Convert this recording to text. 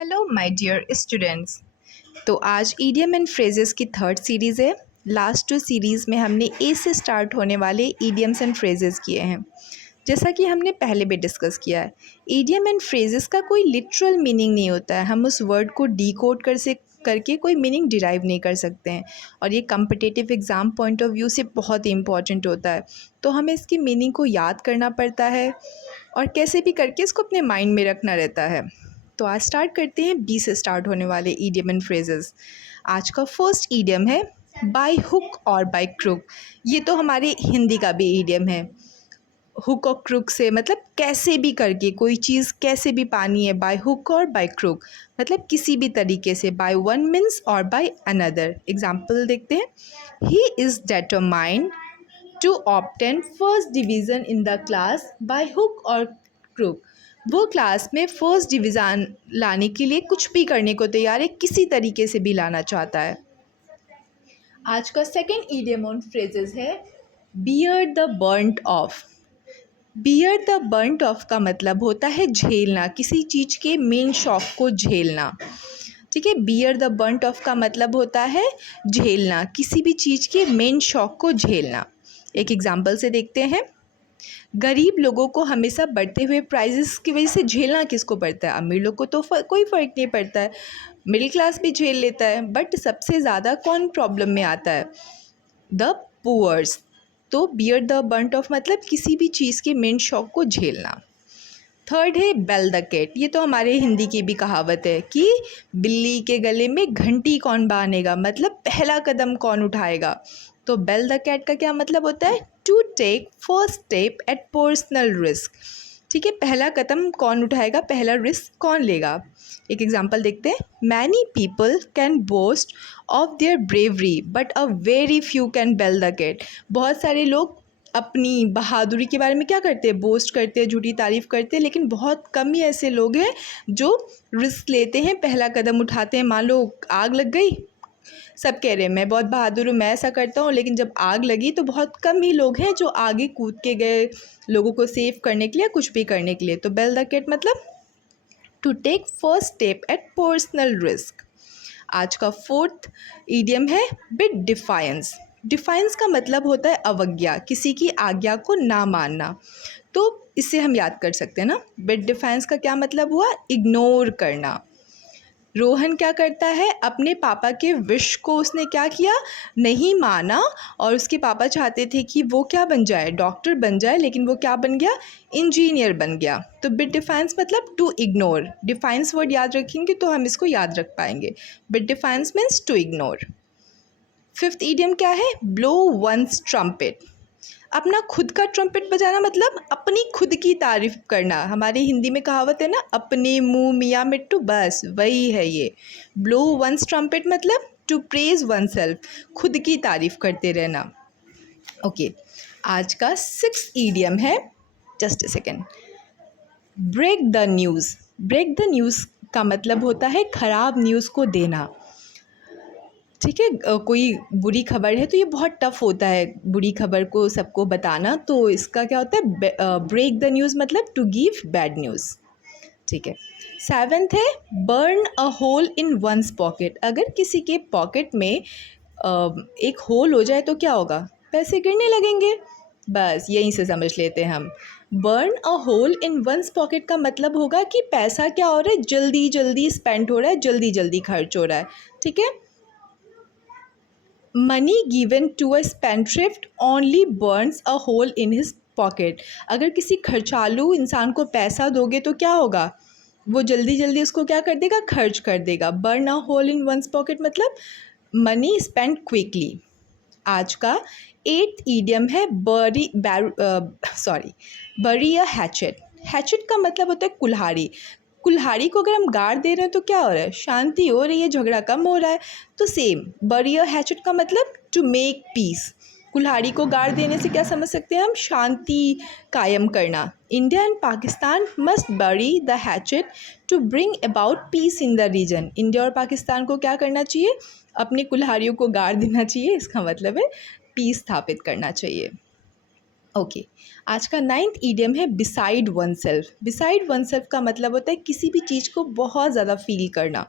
Hello my dear students. तो आज idiom and phrases की थर्ड सीरीज़ है। लास्ट टू सीरीज़ में हमने ए से स्टार्ट होने वाले ईडियम्स एंड फ्रेजेस किए हैं। जैसा कि हमने पहले भी डिस्कस किया है, ईडियम एंड फ्रेजेस का कोई लिटरल मीनिंग नहीं होता है। हम उस वर्ड को डीकोड करके कोई मीनिंग डिराइव नहीं कर सकते हैं, और ये competitive exam point of view से बहुत ही इंपॉर्टेंट होता है। तो हमें इसकी मीनिंग को याद करना पड़ता है और कैसे भी करके इसको अपने माइंड में रखना रहता है। तो आज स्टार्ट करते हैं बी से स्टार्ट होने वाले ईडियम एंड फ्रेजेस। आज का फर्स्ट ईडियम है बाय हुक और बाय क्रुक। ये तो हमारे हिंदी का भी ईडियम है। हुक और क्रुक से मतलब कैसे भी करके कोई चीज़ कैसे भी पानी है। बाय हुक और बाय क्रुक मतलब किसी भी तरीके से। बाय वन मीन्स और बाय अनदर। एग्जाम्पल देखते हैं। He is determined to obtain first division in the class by hook और क्रुक। वो क्लास में फर्स्ट डिवीज़न लाने के लिए कुछ भी करने को तैयार है, किसी तरीके से भी लाना चाहता है। आज का सेकेंड ईडियम ऑन फ्रेजेस है beer the brunt of. Beer the brunt of का मतलब होता है झेलना, किसी चीज़ के मेन शौक को झेलना। ठीक है, बियर द बर्न्ट ऑफ का मतलब होता है झेलना, किसी भी चीज़ के मेन शौक को झेलना। एक एग्जाम्पल से देखते हैं। गरीब लोगों को हमेशा बढ़ते हुए प्राइजेस की वजह से झेलना किसको पड़ता है? अमीर लोग को तो कोई फ़र्क नहीं पड़ता है, मिडिल क्लास भी झेल लेता है। बट सबसे ज़्यादा कौन प्रॉब्लम में आता है? द पुअर्स। तो बियर द बर्न्ट ऑफ मतलब किसी भी चीज़ के मेन शौक को झेलना। थर्ड है बेल द कैट। ये तो हमारे हिंदी की भी कहावत है कि बिल्ली के गले में घंटी कौन बांधेगा, मतलब पहला कदम कौन उठाएगा। तो बेल द कैट का क्या मतलब होता है? To take first step at personal risk. ठीक है, पहला कदम कौन उठाएगा, पहला रिस्क कौन लेगा। एक एग्जाम्पल देखते हैं। Many people can boast of their bravery but a very few can bell the cat. बहुत सारे लोग अपनी बहादुरी के बारे में क्या करते हैं? बोस्ट करते हैं, झूठी तारीफ़ करते हैं, लेकिन बहुत कम ही ऐसे लोग हैं जो रिस्क लेते हैं, पहला कदम उठाते हैं। मान लो आग लग गई, सब कह रहे हैं मैं बहुत बहादुर हूँ, मैं ऐसा करता हूँ, लेकिन जब आग लगी तो बहुत कम ही लोग हैं जो आगे कूद के गए लोगों को सेव करने के लिए, कुछ भी करने के लिए। तो बेल द कैट मतलब to take first step at personal risk. आज का फोर्थ ईडियम है बिट डिफायंस। डिफायंस का मतलब होता है अवज्ञा, किसी की आज्ञा को ना मानना। तो इससे हम याद कर सकते हैं ना। बिट डिफायंस का क्या मतलब हुआ? इग्नोर करना। रोहन क्या करता है? अपने पापा के विश को उसने क्या किया? नहीं माना। और उसके पापा चाहते थे कि वो क्या बन जाए? डॉक्टर बन जाए, लेकिन वो क्या बन गया? इंजीनियर बन गया। तो बिट डिफाइंस मतलब टू इग्नोर। डिफाइंस वर्ड याद रखेंगे तो हम इसको याद रख पाएंगे। Bid defiance means to ignore. Fifth idiom क्या है? Blow one's trumpet. अपना खुद का ट्रम्पेट बजाना मतलब अपनी खुद की तारीफ करना। हमारे हिंदी में कहावत है ना, अपने मुंह मियाँ मिट्टू, बस वही है ये। ब्लो वंस ट्रम्पेट मतलब टू प्रेज वन सेल्फ, खुद की तारीफ करते रहना। ओके, आज का सिक्स्थ ईडियम है, just a second, break the news. Break the news का मतलब होता है खराब न्यूज़ को देना। ठीक है, कोई बुरी खबर है तो ये बहुत टफ होता है बुरी खबर को सबको बताना। तो इसका क्या होता है? ब्रेक द न्यूज़ मतलब टू गिव बैड न्यूज़। ठीक है। सेवेंथ है burn a hole in one's pocket. अगर किसी के पॉकेट में एक होल हो जाए तो क्या होगा? पैसे गिरने लगेंगे। बस यहीं से समझ लेते हैं हम। Burn a hole in one's pocket का मतलब होगा कि पैसा क्या हो रहा है? जल्दी जल्दी स्पेंड हो रहा है, जल्दी जल्दी खर्च हो रहा है। ठीक है। Money given to a spendthrift only burns a hole in his pocket. अगर किसी खर्चालू इंसान को पैसा दोगे तो क्या होगा? वो जल्दी जल्दी उसको क्या कर देगा? खर्च कर देगा। Burn a hole in one's pocket मतलब मनी स्पेंड क्विकली। आज का एट्थ ईडियम है बरी अ हैचेट। हैचेट का मतलब होता है कुल्हाड़ी। कुल्हाड़ी को अगर हम गाड़ दे रहे हैं तो क्या हो रहा है? शांति हो रही है, झगड़ा कम हो रहा है। तो सेम बरी अ हैचेट का मतलब टू मेक पीस। कुल्हाड़ी को गाड़ देने से क्या समझ सकते हैं हम? शांति कायम करना। India and Pakistan must bury the hatchet to bring about peace in the region. India और पाकिस्तान को क्या करना चाहिए? अपनी कुल्हाड़ियों को गाड़ देना चाहिए। इसका मतलब है पीस स्थापित करना चाहिए। ओके, आज का नाइन्थ ईडियम है beside one self. Beside one self का मतलब होता है किसी भी चीज़ को बहुत ज़्यादा फील करना।